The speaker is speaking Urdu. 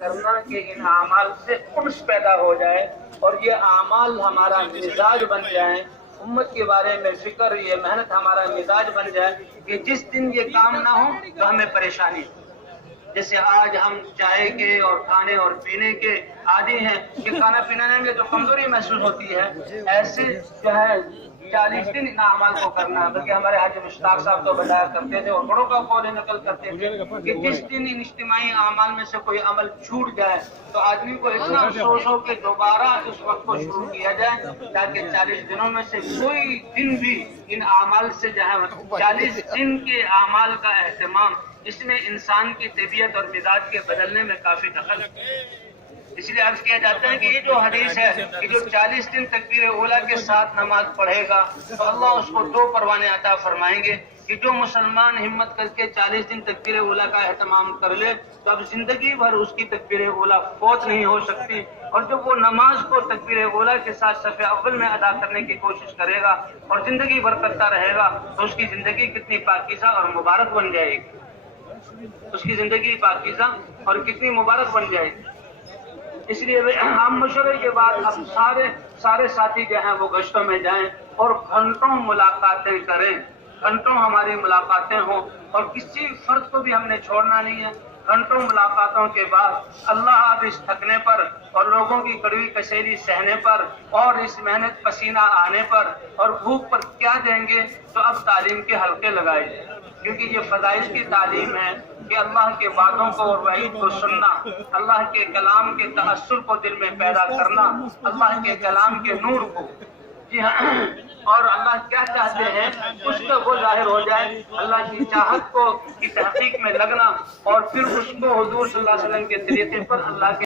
کرنا کہ ان اعمال سے انس پیدا ہو جائے اور یہ اعمال ہمارا مزاج بن جائیں، امت کے بارے میں فکر، یہ محنت ہمارا مزاج بن جائے کہ جس دن یہ کام نہ ہو تو ہمیں پریشانی ہو۔ جیسے آج ہم چائے کے اور کھانے اور پینے کے عادی ہیں کہ کھانا پینا نہیں گے تو کمزوری محسوس ہوتی ہے، ایسے جو ہے 40 دن ان اعمال کو کرنا۔ بلکہ ہمارے حاجی مشتاق صاحب تو بتایا کرتے تھے اور بڑوں کا قول نقل کرتے تھے کہ جس دن ان اجتماعی اعمال میں سے کوئی عمل چھوٹ جائے تو آدمی کو اتنا افسوس ہو کہ دوبارہ اس وقت کو شروع کیا جائے، تاکہ 40 دنوں میں سے کوئی دن بھی ان اعمال سے جو ہے 40 دن کے اعمال کا اہتمام، اس میں انسان کی طبیعت اور مزاج کے بدلنے میں کافی دخل ہے۔ اس لیے عرض کیا جاتا ہے کہ یہ جو حدیث ہے کہ جو 40 دن تکبیر اولیٰ کے ساتھ نماز پڑھے گا تو اللہ اس کو 2 پروانے عطا فرمائیں گے، کہ جو مسلمان ہمت کر کے 40 دن تکبیر اولیٰ کا اہتمام کر لے تو اب زندگی بھر اس کی تکبیر اولیٰ فوت نہیں ہو سکتی، اور جب وہ نماز کو تکبیر اولیٰ کے ساتھ صف اول میں ادا کرنے کی کوشش کرے گا اور زندگی بھر کرتا رہے گا تو اس کی زندگی کتنی پاکیزہ اور مبارک بن جائے گی، اس کی زندگی پاکیزہ اور کتنی مبارک بن جائے گی۔ اس لیے ہم مشورے کے بعد اب سارے ساتھی جو ہیں وہ گشتوں میں جائیں اور گھنٹوں ملاقاتیں کریں، گھنٹوں ہماری ملاقاتیں ہوں، اور کسی فرد کو بھی ہم نے چھوڑنا نہیں ہے۔ گھنٹوں ملاقاتوں کے بعد اللہ اب اس تھکنے پر اور لوگوں کی کڑوی کسیری سہنے پر اور اس محنت پسینہ آنے پر اور بھوک پر کیا دیں گے، تو اب تعلیم کے حلقے لگائے جائیں، کیونکہ یہ فضائل کی تعلیم ہے کہ اللہ کے باتوں کو اور وحید کو سننا، اللہ کے کلام کے تأثر کو دل میں پیدا کرنا، اللہ کے کلام کے نور کو، جی ہاں، اور اللہ کیا چاہتے ہیں اس کا وہ ظاہر ہو جائے، اللہ کی چاہت کو کی تحقیق میں لگنا، اور پھر اس کو حضور صلی اللہ علیہ وسلم کے طریقے پر اللہ کے